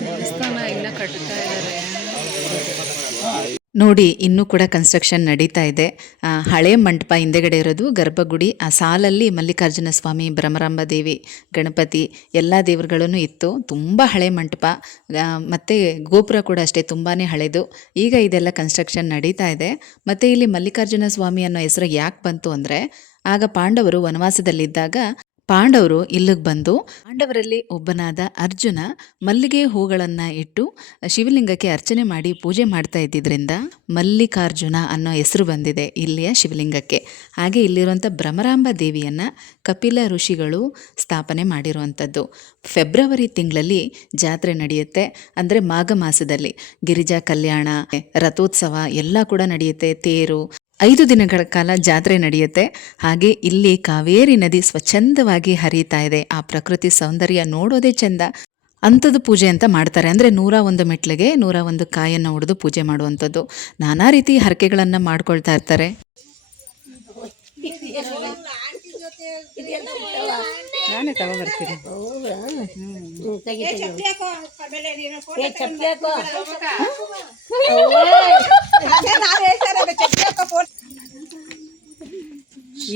ದೇವಸ್ಥಾನ ಇನ್ನ ಕಟ್ತಾ ಇದ್ದಾರೆ. ನೋಡಿ, ಇನ್ನೂ ಕೂಡ ಕನ್ಸ್ಟ್ರಕ್ಷನ್ ನಡೀತಾ ಇದೆ. ಹಳೆ ಮಂಟಪ ಹಿಂದೆಗಡೆ ಇರೋದು ಗರ್ಭಗುಡಿ. ಆ ಸಾಲಲ್ಲಿ ಮಲ್ಲಿಕಾರ್ಜುನ ಸ್ವಾಮಿ ಭ್ರಮರಾಂಬ ದೇವಿ, ಗಣಪತಿ ಎಲ್ಲ ದೇವರುಗಳೂ ಇತ್ತು. ತುಂಬ ಹಳೆ ಮಂಟಪ. ಮತ್ತೆ ಗೋಪುರ ಕೂಡ ಅಷ್ಟೇ ತುಂಬಾ ಹಳೆದು. ಈಗ ಇದೆಲ್ಲ ಕನ್ಸ್ಟ್ರಕ್ಷನ್ ನಡೀತಾ ಇದೆ. ಮತ್ತು ಇಲ್ಲಿ ಮಲ್ಲಿಕಾರ್ಜುನ ಸ್ವಾಮಿ ಅನ್ನೋ ಹೆಸರು ಯಾಕೆ ಬಂತು ಅಂದರೆ, ಆಗ ಪಾಂಡವರು ವನವಾಸದಲ್ಲಿದ್ದಾಗ ಪಾಂಡವರು ಇಲ್ಲಿಗೆ ಬಂದು ಪಾಂಡವರಲ್ಲಿ ಒಬ್ಬನಾದ ಅರ್ಜುನ ಮಲ್ಲಿಗೆ ಹೂಗಳನ್ನು ಇಟ್ಟು ಶಿವಲಿಂಗಕ್ಕೆ ಅರ್ಚನೆ ಮಾಡಿ ಪೂಜೆ ಮಾಡ್ತಾ ಇದ್ದಿದ್ರಿಂದ ಮಲ್ಲಿಕಾರ್ಜುನ ಅನ್ನೋ ಹೆಸರು ಬಂದಿದೆ ಇಲ್ಲಿಯ ಶಿವಲಿಂಗಕ್ಕೆ. ಹಾಗೆ ಇಲ್ಲಿರುವಂಥ ಭ್ರಮರಾಂಬ ದೇವಿಯನ್ನು ಕಪಿಲ ಋಷಿಗಳು ಸ್ಥಾಪನೆ ಮಾಡಿರುವಂಥದ್ದು ಫೆಬ್ರವರಿ ತಿಂಗಳಲ್ಲಿ ಜಾತ್ರೆ ನಡೆಯುತ್ತೆ. ಅಂದರೆ ಮಾಘ ಮಾಸದಲ್ಲಿ ಗಿರಿಜಾ ಕಲ್ಯಾಣ, ರಥೋತ್ಸವ ಎಲ್ಲ ಕೂಡ ನಡೆಯುತ್ತೆ. ತೇರು ಐದು ದಿನಗಳ ಕಾಲ ಜಾತ್ರೆ ನಡೆಯುತ್ತೆ. ಹಾಗೆ ಇಲ್ಲಿ ಕಾವೇರಿ ನದಿ ಸ್ವಚ್ಛಂದವಾಗಿ ಹರಿಯುತ್ತಾ ಇದೆ. ಆ ಪ್ರಕೃತಿ ಸೌಂದರ್ಯ ನೋಡೋದೇ ಚೆಂದ. ಅಂಥದ್ದು ಪೂಜೆ ಅಂತ ಮಾಡ್ತಾರೆ. ಅಂದರೆ ನೂರ ಒಂದು ಮೆಟ್ಲಿಗೆ ನೂರ ಒಂದು ಕಾಯನ್ನು ಹೊಡೆದು ಪೂಜೆ ಮಾಡುವಂಥದ್ದು. ನಾನಾ ರೀತಿ ಹರಕೆಗಳನ್ನು ಮಾಡ್ಕೊಳ್ತಾ ಇರ್ತಾರೆ. ನಾನೇ ತಗೊಬರ್ತೀನಿ.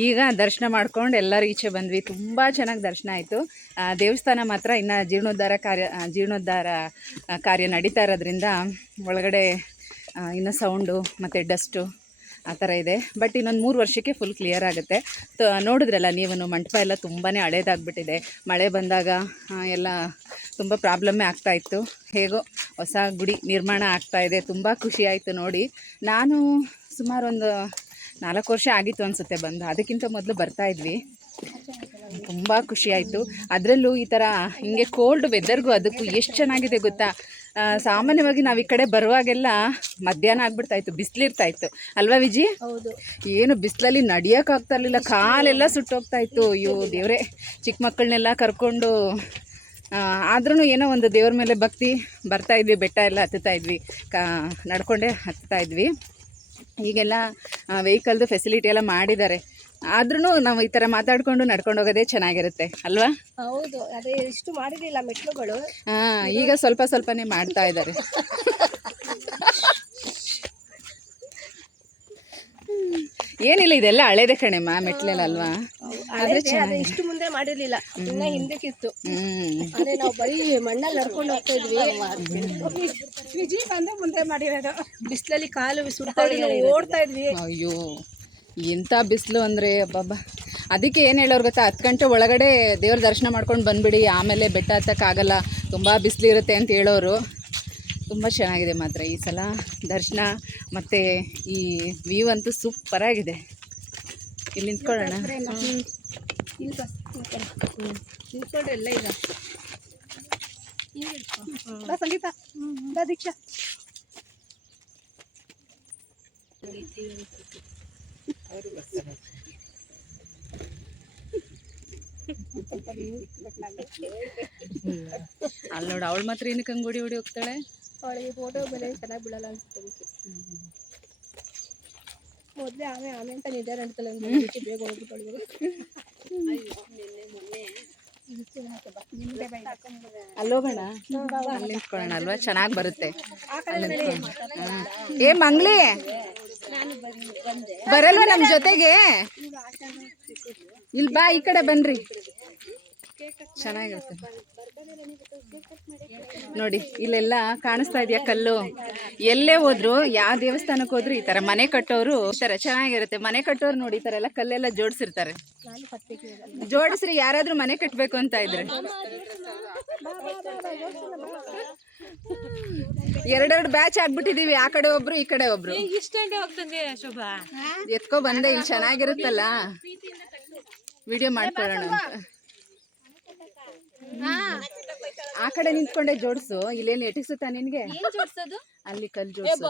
ಈಗ ದರ್ಶನ ಮಾಡ್ಕೊಂಡು ಎಲ್ಲರೂ ಈಚೆ ಬಂದ್ವಿ. ತುಂಬ ಚೆನ್ನಾಗಿ ದರ್ಶನ ಆಯಿತು. ದೇವಸ್ಥಾನ ಮಾತ್ರ ಇನ್ನು ಜೀರ್ಣೋದ್ಧಾರ ಕಾರ್ಯ ಜೀರ್ಣೋದ್ಧಾರ ಕಾರ್ಯ ನಡೀತಾ ಇರೋದ್ರಿಂದ ಒಳಗಡೆ ಇನ್ನು ಸೌಂಡು ಮತ್ತು ಡಸ್ಟು ಆ ಥರ ಇದೆ. ಬಟ್ ಇನ್ನೊಂದು ಮೂರು ವರ್ಷಕ್ಕೆ ಫುಲ್ ಕ್ಲಿಯರ್ ಆಗುತ್ತೆ. ತ ನೋಡಿದ್ರಲ್ಲ ನೀವು ಮಂಟಪ ಎಲ್ಲ ತುಂಬಾ ಹಳೇದಾಗ್ಬಿಟ್ಟಿದೆ. ಮಳೆ ಬಂದಾಗ ಎಲ್ಲ ತುಂಬ ಪ್ರಾಬ್ಲಮ್ಮೇ ಆಗ್ತಾಯಿತ್ತು ಹೇಗೋ ಹೊಸ ಗುಡಿ ನಿರ್ಮಾಣ ಆಗ್ತಾ ಇದೆ. ತುಂಬ ಖುಷಿ ಆಯಿತು ನೋಡಿ. ನಾನು ಸುಮಾರು ಒಂದು ನಾಲ್ಕು ವರ್ಷ ಆಗಿತ್ತು ಅನಿಸುತ್ತೆ ಬಂದು. ಅದಕ್ಕಿಂತ ಮೊದಲು ಬರ್ತಾ ಇದ್ವಿ. ತುಂಬ ಖುಷಿ ಆಯಿತು. ಅದರಲ್ಲೂ ಈ ಥರ, ಹಿಂಗೆ ಕೋಲ್ಡ್ ವೆದರ್ಗೂ ಅದಕ್ಕೂ ಎಷ್ಟು ಚೆನ್ನಾಗಿದೆ ಗೊತ್ತಾ? ಸಾಮಾನ್ಯವಾಗಿ ನಾವು ಈ ಕಡೆ ಬರುವಾಗೆಲ್ಲ ಮಧ್ಯಾಹ್ನ ಆಗ್ಬಿಡ್ತಾ ಇತ್ತು ಬಿಸಿಲಿರ್ತಾ ಇತ್ತು ಅಲ್ವಾ ವಿಜಿ? ಹೌದು. ಏನು ಬಿಸಿಲಲ್ಲಿ ನಡಿಯೋಕ್ಕಾಗ್ತಾ ಇರಲಿಲ್ಲ ಕಾಲೆಲ್ಲ ಸುಟ್ಟೋಗ್ತಾ ಇತ್ತು ಅಯ್ಯೋ ದೇವರೇ ಚಿಕ್ಕ ಮಕ್ಕಳನ್ನೆಲ್ಲ ಕರ್ಕೊಂಡು ಆದ್ರೂ ಏನೋ ಒಂದು ದೇವ್ರ ಮೇಲೆ ಭಕ್ತಿ ಬರ್ತಾ ಇದ್ವಿ ಬೆಟ್ಟ ಎಲ್ಲ ಹತ್ತುತ್ತಾ ಇದ್ವಿ ಕಾ ನಡ್ಕೊಂಡೇ ಹತ್ತುತ್ತಾ ಇದ್ವಿ. ಈಗೆಲ್ಲ ವೆಹಿಕಲ್ದು ಫೆಸಿಲಿಟಿ ಎಲ್ಲ ಮಾಡಿದ್ದಾರೆ. ಆದ್ರೂ ನಾವು ಈ ತರ ಮಾತಾಡ್ಕೊಂಡು ನಡ್ಕೊಂಡು ಹೋಗೋದೇ ಚೆನ್ನಾಗಿರುತ್ತೆ ಅಲ್ವಾ? ಹೌದು ಅದೇ ಇಷ್ಟು ಮಾಡಿರಲಿಲ್ಲ ಮೆಟ್ಲುಗಳು. ಹಾ ಈಗ ಸ್ವಲ್ಪ ಸ್ವಲ್ಪನೇ ಮಾಡ್ತಾ ಇದ್ದಾರೆ. ಏನಿಲ್ಲ ಇದೆಲ್ಲ ಹಳೇದೆ ಕಣೆಮ್ಮ ಮೆಟ್ಲೆಲ್ಲ ಅಲ್ವಾ ಆದ್ರೆ ಅದೇ ಇಷ್ಟು ಮುಂದೆ ಮಾಡಿರ್ಲಿಲ್ಲ ಇನ್ನ ಹಿಂದಕ್ಕಿತ್ತು. ಅದೇ ನಾವು ಬರೀ ಮಣ್ಣಲ್ಲಿ ನಡ್ಕೊಂಡು ಹೋಗ್ತಾ ಇದ್ವಿ. ವಿಜಿ ಬಂದು ಮುಂದೆ ಮಾಡಿರೋದು. ಬಿಸಿಲಲ್ಲಿ ಕಾಲು ಸುಡ್ತಾ ಇದ್ವಿ ಓಡ್ತಾ ಇದ್ವಿ. ಅಯ್ಯೋ. ಎಂಥ ಬಿಸಿಲು ಅಂದರೆ ಅಬ್ಬಬ್ಬ. ಅದಕ್ಕೆ ಏನು ಹೇಳೋರು ಗೊತ್ತಾ? ಹತ್ತು ಗಂಟೆ ಒಳಗಡೆ ದೇವ್ರ ದರ್ಶನ ಮಾಡ್ಕೊಂಡು ಬಂದ್ಬಿಡಿ ಆಮೇಲೆ ಬೆಟ್ಟ ಹತ್ತಕ್ಕಾಗಲ್ಲ ತುಂಬ ಬಿಸಿಲು ಇರುತ್ತೆ ಅಂತ ಹೇಳೋರು. ತುಂಬ ಚೆನ್ನಾಗಿದೆ ಮಾತ್ರ ಈ ಸಲ ದರ್ಶನ. ಮತ್ತು ಈ ವ್ಯೂ ಅಂತೂ ಸೂಪರಾಗಿದೆ ಇಲ್ಲಿ ನಿಂತ್ಕೊಳ್ಳೋಣ. ಇಲ್ಲಿ ಬಸ್ [LAUGHS] ನಿಂತ್ಕೊಂಡು ಬರ್ತಾರೆ ಅಲ್ಲಿ ನೋಡಿ ಅವಳು ಮಾತ್ರ ಏನಕ್ಕೆ ಹಂಗೆ ಹೊಡಿ ಹೊಡಿ ಹೋಗ್ತಾಳೆ? ಅವಳಿಗೆ ಫೋಟೋ ಬೆಲೆ ಚೆನ್ನಾಗಿ ಬಿಡಲ್ಲ ಅನ್ಸುತ್ತೆ ಮೊದಲೇ ಆಮೆ ಆಮೆ ಅಂತ ನಿದ್ದಾರೆ ಅದಕ್ಕೆ ಬೇಗ ಹೋಗ್ಬಿಟ್ಟು ಅಲ್ಲೋಗೋಣ ಅಲ್ಲಿ ನಿಂತ್ಕೊಳ್ಳೋಣ ಅಲ್ವಾ? ಚೆನ್ನಾಗಿ ಬರುತ್ತೆ. ಏ ಮಂಗ್ಲಿ! ಬರಲ್ವಾ ನಮ್ಮ ಜೊತೆಗೆ? ಇಲ್ ಬಾ ಈ ಕಡೆ ಬನ್ರಿ. ಚೆನ್ನಾಗಿರುತ್ತೆ. ನೋಡಿ ಇಲ್ಲೆಲ್ಲ ಕಾಣಿಸ್ತಾ ಇದೆಯಾ ಕಲ್ಲು? ಎಲ್ಲೇ ಹೋದ್ರು ಯಾವ ದೇವಸ್ಥಾನಕ್ಕೆ ಹೋದ್ರು ಈ ತರ ಮನೆ ಕಟ್ಟೋರು ಈ ತರ ಚೆನ್ನಾಗಿರುತ್ತೆ. ಮನೆ ಕಟ್ಟೋರು ನೋಡಿ ಈ ತರ ಎಲ್ಲ ಕಲ್ಲೆಲ್ಲ ಜೋಡಿಸಿರ್ತಾರೆ. ಜೋಡಿಸ್ರಿ ಯಾರಾದ್ರೂ ಮನೆ ಕಟ್ಟಬೇಕು ಅಂತ ಇದ್ರೆ. ಎರಡೆರಡು ಬ್ಯಾಚ್ ಆಗ್ಬಿಟ್ಟಿದೀವಿ. ಆ ಕಡೆ ಒಬ್ರು ಈ ಕಡೆ ಒಬ್ರು. ಇಷ್ಟಂಡೆ ಹೋಗ್ತಂದೆ ಶೋಭಾ. ಎತ್ಕೊ ಬಂದೆ ಇಲ್ಲಿ ಚೆನ್ನಾಗಿರುತ್ತಲ್ಲ. ವಿಡಿಯೋ ಮಾಡ್ಕೊಳ್ಳೋಣ ಅಂತ. ಆ ಕಡೆ ನಿಂತ್ಕೊಂಡೆ ಜೋಡಿಸು. ಇಲ್ಲೇನು ಎಟಿಸುತ್ತಾ ನಿನ್ಗೆ? ಅಲ್ಲಿ ಕಲ್ ಜೋಡ್ಸು.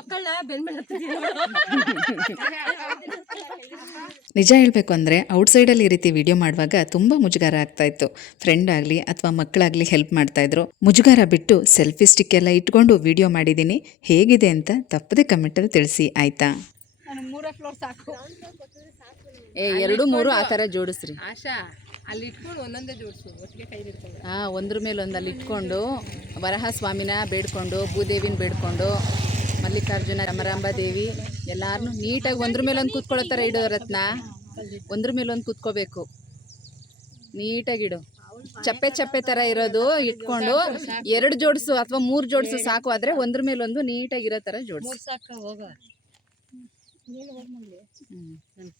ನಿಜ ಹೇಳಬೇಕು ಅಂದರೆ ಔಟ್ಸೈಡಲ್ಲಿ ಈ ರೀತಿ ವಿಡಿಯೋ ಮಾಡುವಾಗ ತುಂಬ ಮುಜುಗಾರ ಆಗ್ತಾಯಿತ್ತು ಫ್ರೆಂಡ್ ಆಗಲಿ ಅಥವಾ ಮಕ್ಕಳಾಗಲಿ ಹೆಲ್ಪ್ ಮಾಡ್ತಾಯಿದ್ರು ಮುಜುಗಾರ ಬಿಟ್ಟು ಸೆಲ್ಫಿ ಸ್ಟಿಕ್ ಎಲ್ಲ ಇಟ್ಕೊಂಡು ವಿಡಿಯೋ ಮಾಡಿದ್ದೀನಿ ಹೇಗಿದೆ ಅಂತ ತಪ್ಪದೆ ಕಮೆಂಟಲ್ಲಿ ತಿಳಿಸಿ ಆಯಿತಾ? ಮೂರೇ ಫ್ಲೋರ್ ಸಾಕು. ಏ ಎರಡು ಮೂರು ಆ ಥರ ಜೋಡಿಸ್ರಿ. ಆಶಾ. ಅಲ್ಲಿ ಇಟ್ಕೊಂಡು ಒಂದೊಂದೇ ಜೋಡಿಸು ಒಟ್ಟಿಗೆ ಕೈ ಇರ್ತವೆ ಹಾ ಒಂದ್ರ ಮೇಲೆ ಒಂದು ಅಲ್ಲಿ ಇಟ್ಕೊಂಡು ವರಹ ಸ್ವಾಮಿನ ಬೇಡ್ಕೊಂಡು ಭೂದೇವಿನ ಬೇಡ್ಕೊಂಡು ಮಲ್ಲಿಕಾರ್ಜುನ ರಮರಾಂಬ ದೇವಿ ಎಲ್ಲಾರನು ನೀಟಾಗಿ ಒಂದ್ರ ಮೇಲೆ ಒಂದು ಕೂತ್ಕೊಳ್ಳೋ ಥರ ಇಡೋ ರತ್ನ. ಒಂದ್ರ ಮೇಲೆ ಒಂದು ಕೂತ್ಕೋಬೇಕು. ನೀಟಾಗಿಡು ಚಪ್ಪೆ ಚಪ್ಪೆ ಥರ ಇರೋದು ಇಟ್ಕೊಂಡು ಎರಡು ಜೋಡಿಸು ಅಥವಾ ಮೂರು ಜೋಡಿಸು ಸಾಕು ಆದ್ರೆ ಒಂದ್ರ ಮೇಲೆ ಒಂದು ನೀಟಾಗಿರೋ ಥರ ಜೋಡಿಸು.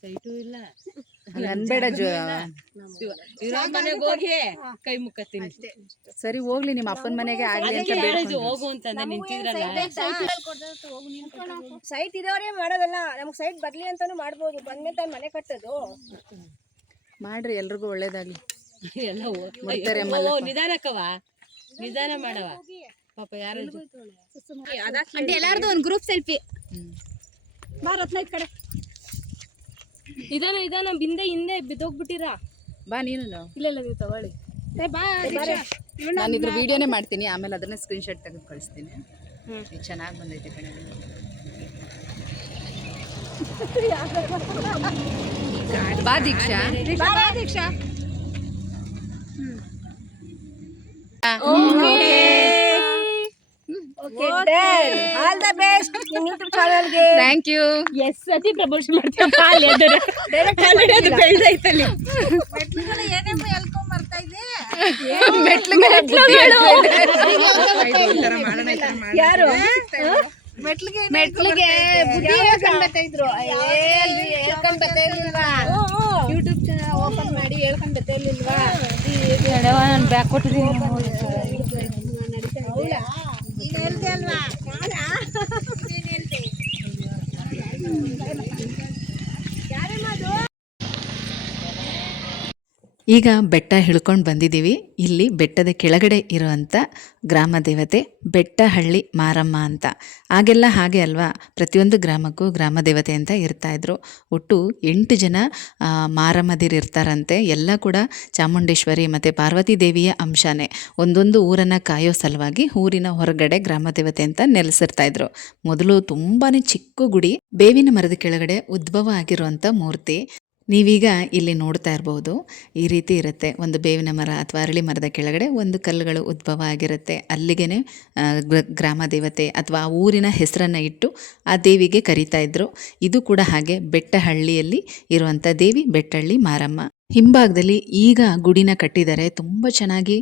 ಸೈಟು ಇಲ್ಲ. ಹಂಗ್ ಅನ್ಬೇಡ ಜೋ. ಮನೆಗೆ ಹೋಗಿ ಕೈ ಮುಕ್ಕತ್ತೀನಿ ಸರಿ ಹೋಗ್ಲಿ ನಿಮ್ಮ ಅಪ್ಪನ ಮನೆಗೆ ಆಗ್ಲಿ ಅಂತ ಬೇಡ್ಕೊಂಡು. ಹೋಗು ಅಂತಂದ್ರೆ ನಿಂತಿದ್ರಲ್ಲ? ಸೈಟ್ ಇರೋರೇ ಮಾಡೋದಲ್ಲ. ನಮ್ಗೆ ಸೈಟ್ ಬರ್ಲಿ ಅಂತಾನು ಮಾಡ್ಬೋದು. ಬಂದ್ಮೇಲೆ ತಾನು ಮನೆ ಕಟ್ಟೋದು. ಮಾಡ್ರಿ ಎಲ್ರಿಗೂ ಒಳ್ಳೇದಾಗ್ಲಿ. ಎಲ್ಲ. ನಿಧಾನಕ್ಕವ? ನಿಧಾನ ಮಾಡವ. ಪಾಪ ಯಾರು ಎಲ್ಲಾರ್ದು ಒಂದು ಗ್ರೂಪ್ ಸೆಲ್ಫಿ ಬಾ ರತ್ನ ಈ ಕಡೆ. ಇದಾನ ಇದಾನ ಬಿಂದೆ ಹಿಂದೆ ಬಿದ್ದೋಗ್ಬಿಟ್ಟಿರಾ? ಬಾ ನೀನು. ಇಲ್ಲ ಇಲ್ಲ ನೀವು ತಗೊಳ್ಳಿ. ಏ ಬಾ ದೀಕ್ಷಾ. ನಾನು ಇದ್ರ ವಿಡಿಯೋನೇ ಮಾಡ್ತೀನಿ ಆಮೇಲೆ ಅದನ್ನ ಸ್ಕ್ರೀನ್ಶಾಟ್ ತೆಗೆದು ಕಳಿಸ್ತೀನಿ. ಇದು ಚೆನ್ನಾಗಿ ಬಂದೈತೆ ಕಣೆ. ಬಾ ದೀಕ್ಷಾ. ಬಾ ಬಾ ದೀಕ್ಷಾ. ಆಲ್ ದ ಬೆಸ್ಟ್ ನಿಮ್ಮ ಯೂಟ್ಯೂಬ್ ಚಾನಲ್ಗೆ ಥ್ಯಾಂಕ್ ಯು ಎಸ್ ಸತಿ ಪ್ರಮೋಷನ್ ಮಾಡ್ತೀವಪ್ಪ ಅಲ್ಲಿ ಅದರ ಅದು ಇದೆ [LAUGHS] [LAUGHS] ಮೆಟ್ಲಿಗೆ ಯಾರು? ಮೆಟ್ಲಿಗೆ ಮೆಟ್ಲಿಗೆ ಬುದ್ಧಿ ಹೇಳ್ಕೊಂಡ್ ಬರ್ತಾ ಇದ್ರು? ಹೇಳ್ಕೊಂಡ್ ಬರ್ತಾ ಇರ್ಲಿಲ್ವಾ? ಯೂಟ್ಯೂಬ್ ಚಾನಲ್ ಓಪನ್ ಮಾಡಿ ಹೇಳ್ಕೊಂಡ್ ಬರ್ತಾ ಇರ್ಲಿಲ್ವಾ? ಬ್ಯಾಕ್ ಕೊಟ್ಟಿದ್ದೀನಿ. el del ಈಗ ಬೆಟ್ಟ ಹಿಡ್ಕೊಂಡು ಬಂದಿದ್ದೀವಿ. ಇಲ್ಲಿ ಬೆಟ್ಟದ ಕೆಳಗಡೆ ಇರುವಂಥ ಗ್ರಾಮ ದೇವತೆ ಬೆಟ್ಟಹಳ್ಳಿ ಮಾರಮ್ಮ ಅಂತ. ಆಗೆಲ್ಲ ಹಾಗೆ ಅಲ್ವಾ? ಪ್ರತಿಯೊಂದು ಗ್ರಾಮಕ್ಕೂ ಗ್ರಾಮ ದೇವತೆ ಅಂತ ಇರ್ತಾಯಿದ್ರು ಒಟ್ಟು ಎಂಟು ಜನ ಮಾರಮ್ಮದಿರು ಇರ್ತಾರಂತೆ. ಎಲ್ಲ ಕೂಡ ಚಾಮುಂಡೇಶ್ವರಿ ಮತ್ತು ಪಾರ್ವತಿ ದೇವಿಯ ಅಂಶನೇ. ಒಂದೊಂದು ಊರನ್ನು ಕಾಯೋ ಸಲುವಾಗಿ ಊರಿನ ಹೊರಗಡೆ ಗ್ರಾಮ ದೇವತೆ ಅಂತ ನೆಲೆಸಿರ್ತಾಯಿದ್ರು ಮೊದಲು ತುಂಬಾ ಚಿಕ್ಕ ಗುಡಿ, ಬೇವಿನ ಮರದ ಕೆಳಗಡೆ ಉದ್ಭವ ಆಗಿರುವಂಥ ಮೂರ್ತಿ. ನೀವೀಗ ಇಲ್ಲಿ ನೋಡ್ತಾ ಇರಬಹುದು ಈ ರೀತಿ ಇರುತ್ತೆ. ಒಂದು ಬೇವಿನ ಮರ ಅಥವಾ ಅರಳಿ ಮರದ ಕೆಳಗಡೆ ಒಂದು ಕಲ್ಲುಗಳು ಉದ್ಭವ ಆಗಿರುತ್ತೆ. ಅಲ್ಲಿಗೆ ಗ್ರಾಮ ದೇವತೆ ಅಥವಾ ಆ ಊರಿನ ಹೆಸರನ್ನು ಇಟ್ಟು ಆ ದೇವಿಗೆ ಕರೀತಾ ಇದ್ದರು ಇದು ಕೂಡ ಹಾಗೆ ಬೆಟ್ಟಹಳ್ಳಿಯಲ್ಲಿ ಇರುವಂಥ ದೇವಿ ಬೆಟ್ಟಹಳ್ಳಿ ಮಾರಮ್ಮ. ಹಿಂಭಾಗದಲ್ಲಿ ಈಗ ಗುಡಿನ ಕಟ್ಟಿದ್ದಾರೆ. ತುಂಬ ಚೆನ್ನಾಗಿ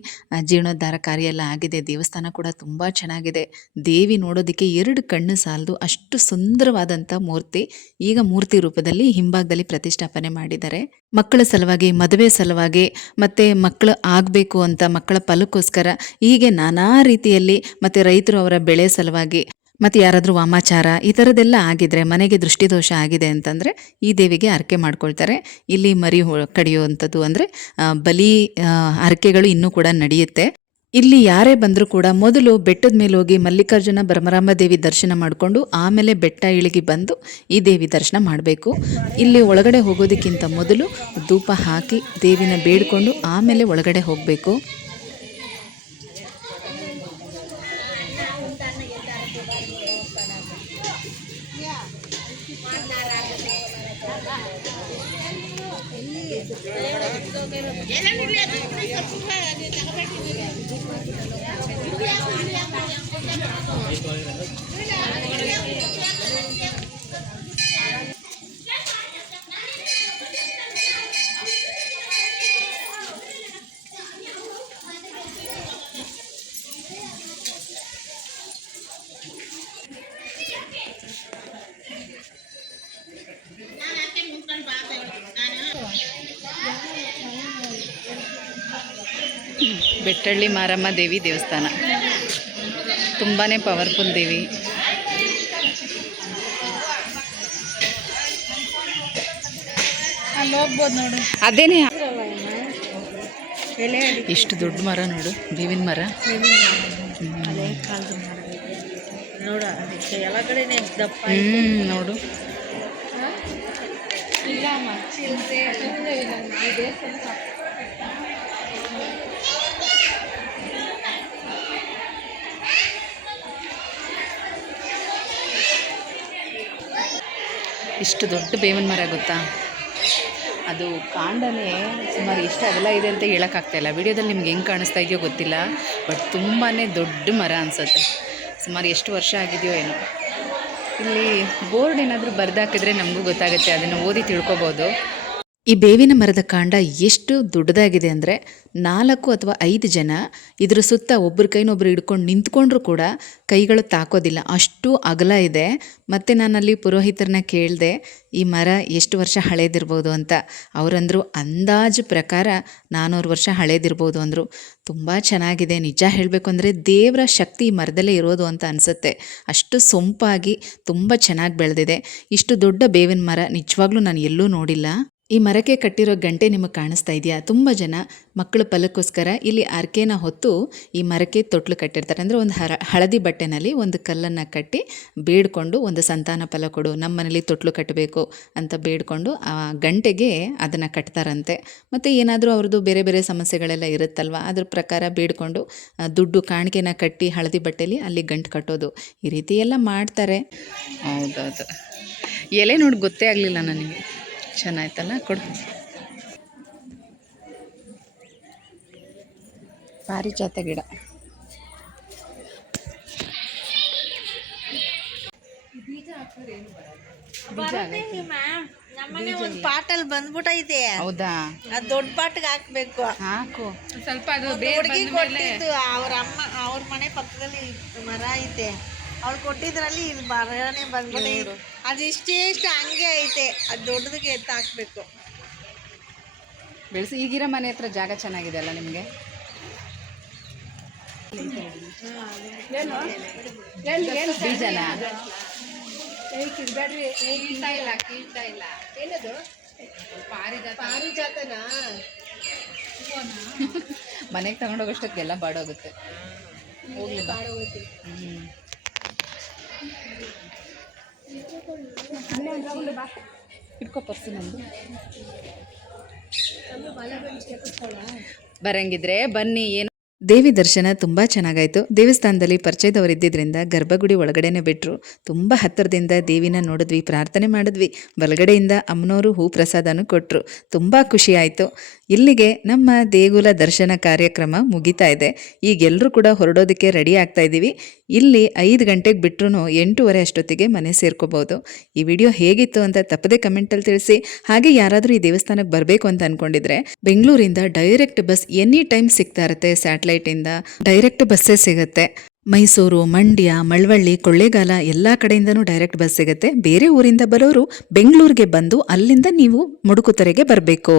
ಜೀರ್ಣೋದ್ಧಾರ ಕಾರ್ಯ ಎಲ್ಲ ಆಗಿದೆ. ದೇವಸ್ಥಾನ ಕೂಡ ತುಂಬ ಚೆನ್ನಾಗಿದೆ. ದೇವಿ ನೋಡೋದಕ್ಕೆ ಎರಡು ಕಣ್ಣು ಸಾಲದು. ಅಷ್ಟು ಸುಂದರವಾದಂಥ ಮೂರ್ತಿ ಈಗ ಮೂರ್ತಿ ರೂಪದಲ್ಲಿ ಹಿಂಭಾಗದಲ್ಲಿ ಪ್ರತಿಷ್ಠಾಪನೆ ಮಾಡಿದ್ದಾರೆ. ಮಕ್ಕಳ ಸಲುವಾಗಿ, ಮದುವೆ ಸಲುವಾಗಿ, ಮತ್ತು ಮಕ್ಕಳು ಆಗಬೇಕು ಅಂತ ಮಕ್ಕಳ ಫಲಕ್ಕೋಸ್ಕರ ಹೀಗೆ ನಾನಾ ರೀತಿಯಲ್ಲಿ ಮತ್ತು ರೈತರು ಅವರ ಬೆಳೆ ಸಲುವಾಗಿ ಮತ್ತು ಯಾರಾದರೂ ವಾಮಾಚಾರ ಈ ಥರದ್ದೆಲ್ಲ ಆಗಿದ್ರೆ, ಮನೆಗೆ ದೃಷ್ಟಿದೋಷ ಆಗಿದೆ ಅಂತಂದರೆ ಈ ದೇವಿಗೆ ಹರಕೆ ಮಾಡ್ಕೊಳ್ತಾರೆ. ಇಲ್ಲಿ ಮರಿ ಕಡಿಯುವಂಥದ್ದು ಅಂದರೆ ಬಲಿ ಹರಕೆಗಳು ಇನ್ನೂ ಕೂಡ ನಡೆಯುತ್ತೆ. ಇಲ್ಲಿ ಯಾರೇ ಬಂದರೂ ಕೂಡ ಮೊದಲು ಬೆಟ್ಟದ ಮೇಲೆ ಹೋಗಿ ಮಲ್ಲಿಕಾರ್ಜುನ ಭ್ರಮರಾಂಬ ದೇವಿ ದರ್ಶನ ಮಾಡಿಕೊಂಡು ಆಮೇಲೆ ಬೆಟ್ಟ ಇಳಿಗಿ ಬಂದು ಈ ದೇವಿ ದರ್ಶನ ಮಾಡಬೇಕು. ಇಲ್ಲಿ ಒಳಗಡೆ ಹೋಗೋದಕ್ಕಿಂತ ಮೊದಲು ಧೂಪ ಹಾಕಿ ದೇವಿನ ಬೇಡಿಕೊಂಡು ಆಮೇಲೆ ಒಳಗಡೆ ಹೋಗಬೇಕು. ಬೆಟ್ಟಳ್ಳಿ ಮಾರಮ್ಮ ದೇವಿ ದೇವಸ್ಥಾನ. ತುಂಬಾ ಪವರ್ಫುಲ್ ದೇವಿ. ಅದೇನೇ? ಎಷ್ಟು ದೊಡ್ಡ ಮರ ನೋಡು ಬೇವಿನ ಮರ. ಹ್ಮ್ ನೋಡು. ಇಲ್ಲ ಇಷ್ಟು ದೊಡ್ಡ ಬೇವಿನ ಮರ ಗೊತ್ತಾ? ಅದು ಕಾಂಡನೇ ಸುಮಾರು ಎಷ್ಟು ಅದೆಲ್ಲ ಇದೆ ಅಂತ ಹೇಳೋಕ್ಕಾಗ್ತಾಯಿಲ್ಲ ವಿಡಿಯೋದಲ್ಲಿ ನಿಮ್ಗೆ ಹೆಂಗೆ ಕಾಣಿಸ್ತಾ ಇದೆಯೋ ಗೊತ್ತಿಲ್ಲ, ಬಟ್ ತುಂಬಾ ದೊಡ್ಡ ಮರ ಅನಿಸುತ್ತೆ. ಸುಮಾರು ಎಷ್ಟು ವರ್ಷ ಆಗಿದೆಯೋ ಏನೋ. ಇಲ್ಲಿ ಬೋರ್ಡ್ ಏನಾದರೂ ಬರೆದಾಕಿದ್ರೆ ನಮಗೂ ಗೊತ್ತಾಗುತ್ತೆ, ಅದನ್ನು ಓದಿ ತಿಳ್ಕೊಬೋದು. ಈ ಬೇವಿನ ಮರದ ಕಾಂಡ ಎಷ್ಟು ದೊಡ್ಡದಾಗಿದೆ ಅಂದರೆ ನಾಲ್ಕು ಅಥವಾ ಐದು ಜನ ಇದರ ಸುತ್ತ ಒಬ್ಬರ ಕೈನೊಬ್ರು ಹಿಡ್ಕೊಂಡು ನಿಂತ್ಕೊಂಡ್ರೂ ಕೂಡ ಕೈಗಳು ತಾಕೋದಿಲ್ಲ. ಅಷ್ಟು ಅಗಲ ಇದೆ. ಮತ್ತು ನಾನಲ್ಲಿ ಪುರೋಹಿತರನ್ನ ಕೇಳಿದೆ, ಈ ಮರ ಎಷ್ಟು ವರ್ಷ ಹಳೇದಿರ್ಬೋದು? ಅಂತ. ಅವರಂದರು, ಅಂದಾಜು ಪ್ರಕಾರ ನಾನ್ನೂರು ವರ್ಷ ಹಳೇದಿರ್ಬೋದು ಅಂದರು. ತುಂಬ ಚೆನ್ನಾಗಿದೆ. ನಿಜ ಹೇಳಬೇಕು ಅಂದರೆ ದೇವರ ಶಕ್ತಿ ಈ ಮರದಲ್ಲೇ ಇರೋದು ಅಂತ ಅನಿಸುತ್ತೆ. ಅಷ್ಟು ಸೊಂಪಾಗಿ ತುಂಬ ಚೆನ್ನಾಗಿ ಬೆಳೆದಿದೆ. ಇಷ್ಟು ದೊಡ್ಡ ಬೇವಿನ ಮರ ನಿಜವಾಗ್ಲೂ ನಾನು ಎಲ್ಲೂ ನೋಡಿಲ್ಲ. ಈ ಮರಕ್ಕೆ ಕಟ್ಟಿರೋ ಗಂಟೆ ನಿಮಗೆ ಕಾಣಿಸ್ತಾ ಇದೆಯಾ? ತುಂಬ ಜನ ಮಕ್ಕಳ ಫಲಕ್ಕೋಸ್ಕರ ಇಲ್ಲಿ ಅರ್ಕೆನ ಹೊತ್ತು ಈ ಮರಕ್ಕೆ ತೊಟ್ಲು ಕಟ್ಟಿರ್ತಾರೆ. ಅಂದರೆ ಒಂದು ಹರ, ಹಳದಿ ಬಟ್ಟೆನಲ್ಲಿ ಒಂದು ಕಲ್ಲನ್ನು ಕಟ್ಟಿ ಬೇಡ್ಕೊಂಡು ಒಂದು ಸಂತಾನ ಫಲ ಕೊಡು ನಮ್ಮ ಮನೇಲಿ ತೊಟ್ಲು ಕಟ್ಟಬೇಕು ಅಂತ ಬೇಡ್ಕೊಂಡು ಆ ಗಂಟೆಗೆ ಅದನ್ನು ಕಟ್ತಾರಂತೆ. ಮತ್ತು ಏನಾದರೂ ಅವ್ರದ್ದು ಬೇರೆ ಬೇರೆ ಸಮಸ್ಯೆಗಳೆಲ್ಲ ಇರುತ್ತಲ್ವ? ಅದ್ರ ಪ್ರಕಾರ ಬೇಡ್ಕೊಂಡು ದುಡ್ಡು ಕಾಣಿಕೆನ ಕಟ್ಟಿ ಹಳದಿ ಬಟ್ಟೆಲಿ ಅಲ್ಲಿ ಗಂಟು ಕಟ್ಟೋದು ಈ ರೀತಿ ಎಲ್ಲ ಮಾಡ್ತಾರೆ. ಹೌದೌದು. ಎಲೆ ನೋಡಿ ಗೊತ್ತೇ ಆಗಲಿಲ್ಲ ನನಗೆ. ಚೆನ್ನಾಯ್ತಲ್ಲ ಕೊಡು ಪಾರಿಜಾತ ಗಿಡ. ನಮ್ಮನೆ ಒಂದು ಪಾಟಲ್ಲಿ ಬಂದ್ಬಿಟ್ಟೈತೆ ಹೌದಾ? ಅದು ದೊಡ್ಡ ಪಾಟ್ಗೆ ಹಾಕ್ಬೇಕು. ಹಾಕು. ಸ್ವಲ್ಪ ಅದು ಹುಡುಗಿ ಕೊಟ್ಟಿದ್ದು ಅವ್ರ ಅಮ್ಮ ಅವ್ರ ಮನೆ ಪಕ್ಕದಲ್ಲಿ ಮರ ಐತೆ. ಅವ್ಳು ಕೊಟ್ಟಿದ್ರಲ್ಲಿ ಇದು ಬರೋಣ ಬಂದ್ಬಿಟ್ಟು ಅದು ಇಷ್ಟೇ ಇಷ್ಟು ಹಂಗೆ ಐತೆ. ಅದು ದೊಡ್ಡದಕ್ಕೆ ಎತ್ತ ಹಾಕ್ಬೇಕು. ಬೆಳೆಸಿ ಈಗಿರೋ ಮನೆ ಹತ್ರ ಜಾಗ ಚೆನ್ನಾಗಿದೆ ಅಲ್ಲ ನಿಮಗೆ? ಬೀಜನ? ಕಿರ್ಬೇಡ್ರಿ ಕೀಳ್ತಾ ಇಲ್ಲ ಕೀಳ್ತಾ ಇಲ್ಲ. ಏನದು? ಪಾರಿಜಾತ. ಪಾರಿಜಾತನಾ? ಮನೆಗೆ ತಗೊಂಡೋಗೋಷ್ಟಕ್ಕೆಲ್ಲ ಬಾಡೋಗುತ್ತೆ. ಹೋಗ್ಲಿ ಬಾಡೋಗುತ್ತೆ. ಹ್ಮ್. ಇಟ್ಕೋ ಬರಂಗಿದ್ರೆ ಬನ್ನಿ ಏನು ದೇವಿ ದರ್ಶನ ತುಂಬ ಚೆನ್ನಾಗಾಯಿತು. ದೇವಸ್ಥಾನದಲ್ಲಿ ಪರಿಚಯದವರು ಇದ್ದಿದ್ದರಿಂದ ಗರ್ಭಗುಡಿ ಒಳಗಡೆನೆ ಬಿಟ್ಟರು ತುಂಬ ಹತ್ತಿರದಿಂದ ದೇವಿನ ನೋಡಿದ್ವಿ, ಪ್ರಾರ್ಥನೆ ಮಾಡಿದ್ವಿ. ಬಲಗಡೆಯಿಂದ ಅಮ್ಮನವರು ಹೂ ಪ್ರಸಾದನೂ ಕೊಟ್ಟರು ತುಂಬ ಖುಷಿ ಆಯಿತು. ಇಲ್ಲಿಗೆ ನಮ್ಮ ದೇಗುಲ ದರ್ಶನ ಕಾರ್ಯಕ್ರಮ ಮುಗಿತಾ ಇದೆ. ಈಗೆಲ್ಲರೂ ಕೂಡ ಹೊರಡೋದಕ್ಕೆ ರೆಡಿ ಆಗ್ತಾ ಇದ್ದೀವಿ. ಇಲ್ಲಿ ಐದು ಗಂಟೆಗೆ ಬಿಟ್ಟರು ಎಂಟೂವರೆ ಅಷ್ಟೊತ್ತಿಗೆ ಮನೆ ಸೇರ್ಕೋಬೋದು. ಈ ವಿಡಿಯೋ ಹೇಗಿತ್ತು ಅಂತ ತಪ್ಪದೆ ಕಮೆಂಟಲ್ಲಿ ತಿಳಿಸಿ. ಹಾಗೆ ಯಾರಾದರೂ ಈ ದೇವಸ್ಥಾನಕ್ಕೆ ಬರಬೇಕು ಅಂತ ಅನ್ಕೊಂಡಿದ್ರೆ, ಬೆಂಗಳೂರಿಂದ ಡೈರೆಕ್ಟ್ ಬಸ್ ಎನಿ ಟೈಮ್ ಸಿಗ್ತಾ ಇರುತ್ತೆ ಸ್ಯಾಟಲೈಟಿಂದ ಡೈರೆಕ್ಟ್ ಬಸ್ಸೇ ಸಿಗುತ್ತೆ. ಮೈಸೂರು, ಮಂಡ್ಯ, ಮಳವಳ್ಳಿ, ಕೊಳ್ಳೇಗಾಲ ಎಲ್ಲ ಕಡೆಯಿಂದನೂ ಡೈರೆಕ್ಟ್ ಬಸ್ ಸಿಗುತ್ತೆ. ಬೇರೆ ಊರಿಂದ ಬರೋರು ಬೆಂಗಳೂರಿಗೆ ಬಂದು ಅಲ್ಲಿಂದ ನೀವು ಮುಡುಕುತರೆಗೆ ಬರಬೇಕು.